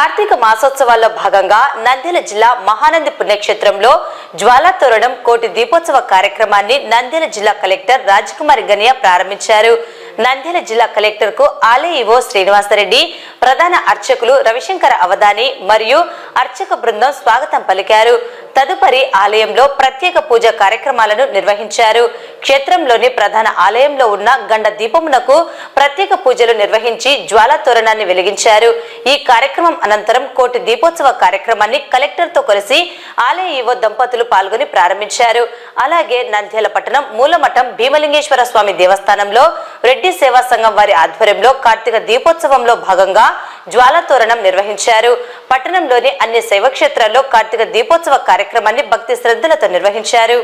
కార్తీక మాసోత్సవాల్లో భాగంగా నంద్యాల జిల్లా మహానంది పుణ్యక్షేత్రంలో జ్వాలా తోరణం కోటి దీపోత్సవ కార్యక్రమాన్ని నంద్యాల జిల్లా కలెక్టర్ రాజకుమారి గనియా ప్రారంభించారు. నంద్యాల జిల్లా కలెక్టర్ కు ఆలయ ఈవో శ్రీనివాసరెడ్డి, ప్రధాన అర్చకులు రవిశంకర అవధాని మరియు అర్చక బృందం స్వాగతం పలికారు. తదుపరి ఆలయంలో ప్రత్యేక పూజ కార్యక్రమాలను నిర్వహించారు. క్షేత్రంలోని ప్రధాన ఆలయంలో ఉన్న గండ దీపమునకు ప్రత్యేక పూజలు నిర్వహించి జ్వాలా తోరణాన్ని వెలిగించారు. ఈ కార్యక్రమం అనంతరం కోటి దీపోత్సవ కార్యక్రమాన్ని కలెక్టర్ తో కలిసి ఆలయ ఈవో దంపతులు పాల్గొని ప్రారంభించారు. అలాగే నంద్యాల పట్టణం మూలమఠం భీమలింగేశ్వర స్వామి దేవస్థానంలో రెడ్డి సేవా సంఘం వారి ఆధ్వర్యంలో కార్తీక దీపోత్సవంలో భాగంగా జ్వాలా తోరణం నిర్వహించారు. పట్టణంలోని అన్ని శైవ క్షేత్రాల్లో కార్తీక దీపోత్సవ కార్యక్రమాన్ని భక్తి శ్రద్ధలతో నిర్వహించారు.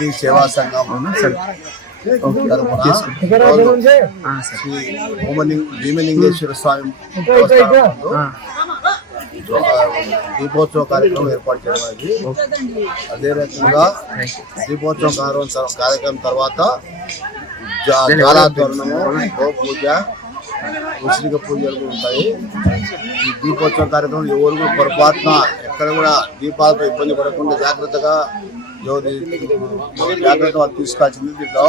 రెడ్డి సేవా సంఘం తరపున శ్రీ భీమలింగేశ్వర స్వామి దీపోత్సవ కార్యక్రమం ఏర్పాటు చేయడానికి, అదే రకంగా దీపోత్సవ కార్యక్రమం తర్వాత జ్వాలాతోరణము, గో పూజ, ఉసిరిక పూజలు ఉంటాయి. ఈ దీపోత్సవ కార్యక్రమం ఎవరు కూడా పొరపాటున ఎక్కడ కూడా దీపాలతో ఇబ్బంది పడకుండా జాగ్రత్తగా తీసుకోవాల్సింది. దీంట్లో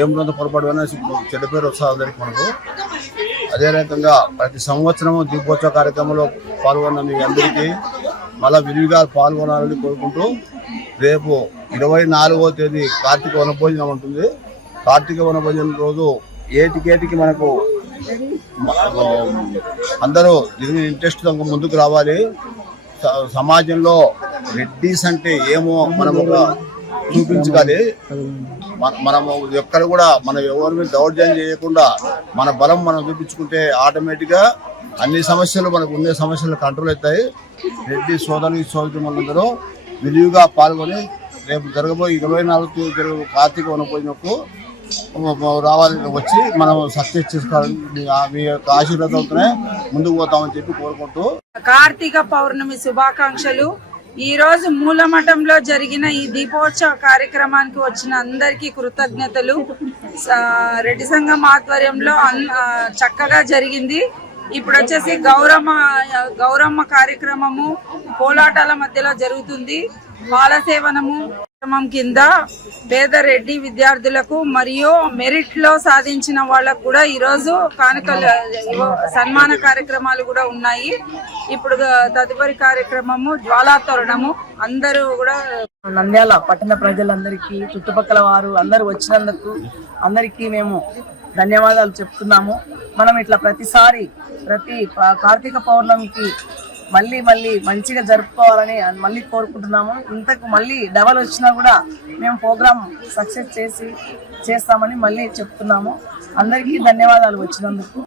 ఏముందో పొరపాటు చెడ్డ పేరు వస్తుంది అందరికి మనకు. అదే రకంగా ప్రతి సంవత్సరము దీపోత్సవ కార్యక్రమంలో పాల్గొన్న మీ అందరికీ మళ్ళా విరివిగా పాల్గొనాలని కోరుకుంటూ, రేపు 24వ తేదీ కార్తీక వనభోజనం ఉంటుంది. కార్తీక వనభోజనం రోజు ఏటికేటికి మనకు అందరూ దీని ఇంట్రెస్ట్ ముందుకు రావాలి. సమాజంలో రెడ్డిస్ అంటే ఏమో మనం ఒక చూపించాలి. మనము ఎక్కడ కూడా మనం ఎవరి మీద దౌర్జన్యం చేయకుండా మన బలం మనం చూపించుకుంటే ఆటోమేటిక్గా అన్ని సమస్యలు మనకు ఉండే సమస్యలు కంట్రోల్ అవుతాయి. రెడ్డి సోదరులందరూ విరివిగా పాల్గొని రేపు జరగబోయే 24 కార్తీక వనభోజనకు రావాలి, వచ్చి మనం సక్సెస్ చేసుకోవాలని మీ యొక్క ఆశీర్వాదంతోనే ముందుకు పోతామని చెప్పి కోరుకుంటూ కార్తీక పౌర్ణమి శుభాకాంక్షలు. ఈ రోజు మూలమఠంలో జరిగిన ఈ దీపోత్సవ కార్యక్రమానికి వచ్చిన అందరికీ కృతజ్ఞతలు. రెడ్డి సంఘం ఆధ్వర్యంలో చక్కగా జరిగింది. ఇప్పుడు వచ్చేసి గౌరమ్మ కార్యక్రమము కోలాటాల మధ్యలో జరుగుతుంది. బాలసేవనము కింద పేద రెడ్డి విద్యార్థులకు మరియు మెరిట్ లో సాధించిన వాళ్ళకు కూడా ఈరోజు కానుకలు సన్మాన కార్యక్రమాలు కూడా ఉన్నాయి. ఇప్పుడు తదుపరి కార్యక్రమము జ్వాలాతోరణము. అందరూ కూడా నంద్యాల పట్టణ ప్రజలందరికీ, చుట్టుపక్కల వారు అందరూ వచ్చినందుకు అందరికీ మేము ధన్యవాదాలు చెప్తున్నాము. మనం ఇట్లా ప్రతి కార్తీక పౌర్ణమికి మళ్ళీ మంచిగా జరుపుకోవాలని మళ్ళీ కోరుకుంటున్నాము. ఇంతకు మళ్ళీ డబల్ వచ్చినా కూడా మేము ప్రోగ్రామ్ సక్సెస్ చేస్తామని మళ్ళీ చెప్తున్నాము. అందరికీ ధన్యవాదాలు వచ్చినందుకు.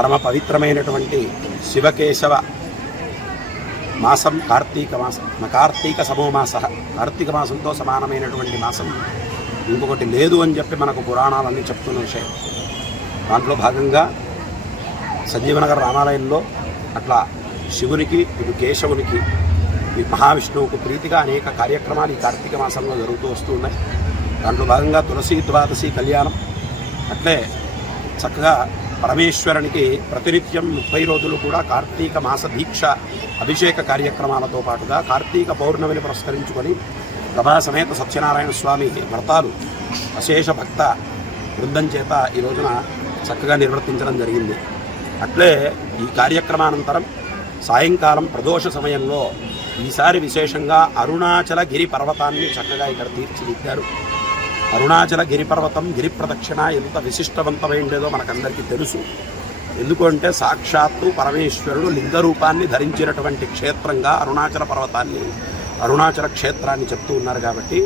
పరమ పవిత్రమైనటువంటి శివకేశవ మాసం కార్తీక మాసం. కార్తీక సమో మాస, కార్తీక మాసంతో సమానమైనటువంటి మాసం ఇంకొకటి లేదు అని చెప్పి మనకు పురాణాలన్నీ చెప్తున్న విషయం. దాంట్లో భాగంగా సంజీవనగర్ రామాలయంలో అట్లా శివునికి, ఇటు కేశవునికి, ఈ మహావిష్ణువుకు ప్రీతిగా అనేక కార్యక్రమాలు ఈ కార్తీక మాసంలో జరుగుతూ వస్తూ ఉన్నాయి. దాంట్లో భాగంగా తులసి ద్వాదశి కళ్యాణం, అట్లే చక్కగా పరమేశ్వరునికి ప్రతినిత్యం 30 రోజులు కూడా కార్తీక మాస దీక్ష అభిషేక కార్యక్రమాలతో పాటుగా కార్తీక పౌర్ణమిని పురస్కరించుకొని ప్రభా సమేత సత్యనారాయణ స్వామి వ్రతాలు అశేష భక్త బృందం చేత ఈ రోజున చక్కగా నిర్వర్తించడం జరిగింది. అట్లే ఈ కార్యక్రమానంతరం సాయంకాలం ప్రదోష సమయంలో ఈసారి విశేషంగా అరుణాచల గిరి పర్వతాన్ని చక్కగా ఇక్కడ తీర్చిదిద్దారు. అరుణాచల గిరి పర్వతం, గిరి ప్రదక్షిణ ఎంత విశిష్టవంతమైందేదో మనకందరికీ తెలుసు. ఎందుకంటే సాక్షాత్తు పరమేశ్వరుడు లింగ రూపాన్ని ధరించినటువంటి క్షేత్రంగా అరుణాచల పర్వతాన్ని, అరుణాచల క్షేత్రాన్ని చెప్తూ ఉన్నారు. కాబట్టి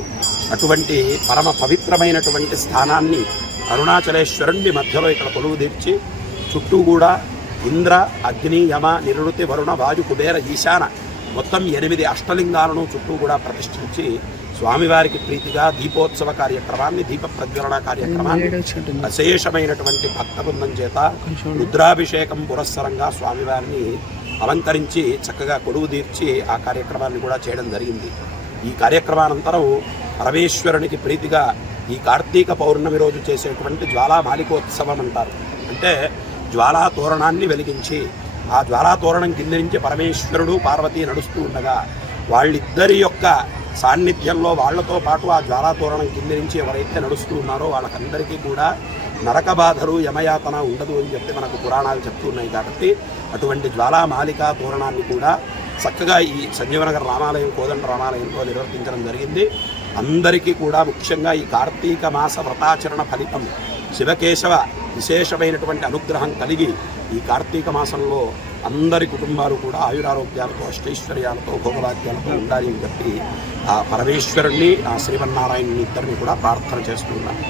అటువంటి పరమ పవిత్రమైనటువంటి స్థానాన్ని అరుణాచలేశ్వరుణ్ణి మధ్యలో ఇక్కడ కొలువు తీర్చి చుట్టూ కూడా ఇంద్ర, అగ్ని, యమ, నిరుతి, వరుణ, వాయు, కుబేర, ఈశాన మొత్తం 8 అష్టలింగాలను చుట్టూ కూడా ప్రతిష్ఠించి స్వామివారికి ప్రీతిగా దీపోత్సవ కార్యక్రమాన్ని, దీప ప్రజ్వలన కార్యక్రమాన్ని అశేషమైనటువంటి భక్త బృందం చేత రుద్రాభిషేకం పురస్సరంగా స్వామివారిని అలంకరించి చక్కగా కొలువు తీర్చి ఆ కార్యక్రమాన్ని కూడా చేయడం జరిగింది. ఈ కార్యక్రమానంతరం పరమేశ్వరునికి ప్రీతిగా ఈ కార్తీక పౌర్ణమి రోజు చేసేటువంటి జ్వాలా మాలికోత్సవం అంటారు. అంటే జ్వాలా తోరణాన్ని వెలిగించి ఆ జ్వాలా తోరణం కింద నుంచి పరమేశ్వరుడు, పార్వతి నడుస్తూ ఉండగా వాళ్ళిద్దరి యొక్క సాన్నిధ్యంలో వాళ్లతో పాటు ఆ జ్వాలా తోరణం కింద నుంచి ఎవరైతే నడుస్తూ ఉన్నారో వాళ్ళకందరికీ కూడా నరక బాధలు, యమయాతన ఉండదు అని చెప్పి మనకు పురాణాలు చెప్తూ ఉన్నాయి. కాబట్టి అటువంటి జ్వాలామాలికా తోరణాన్ని కూడా చక్కగా ఈ సంజీవనగర్ రామాలయం, కోదండ రామాలయంలో నిర్వర్తించడం జరిగింది. అందరికీ కూడా ముఖ్యంగా ఈ కార్తీక మాస వ్రతాచరణ ఫలితం శివకేశవ విశేషమైనటువంటి అనుగ్రహం కలిగి ఈ కార్తీక మాసంలో అందరి కుటుంబాలు కూడా ఆయురారోగ్యాలతో, అష్టైశ్వర్యాలతో, భోగభాగ్యాలతో ఉండాలి అని చెప్పి ఆ పరమేశ్వరుణ్ణి, ఆ శ్రీమన్నారాయణుని ఇద్దరిని కూడా ప్రార్థన చేస్తున్నారు.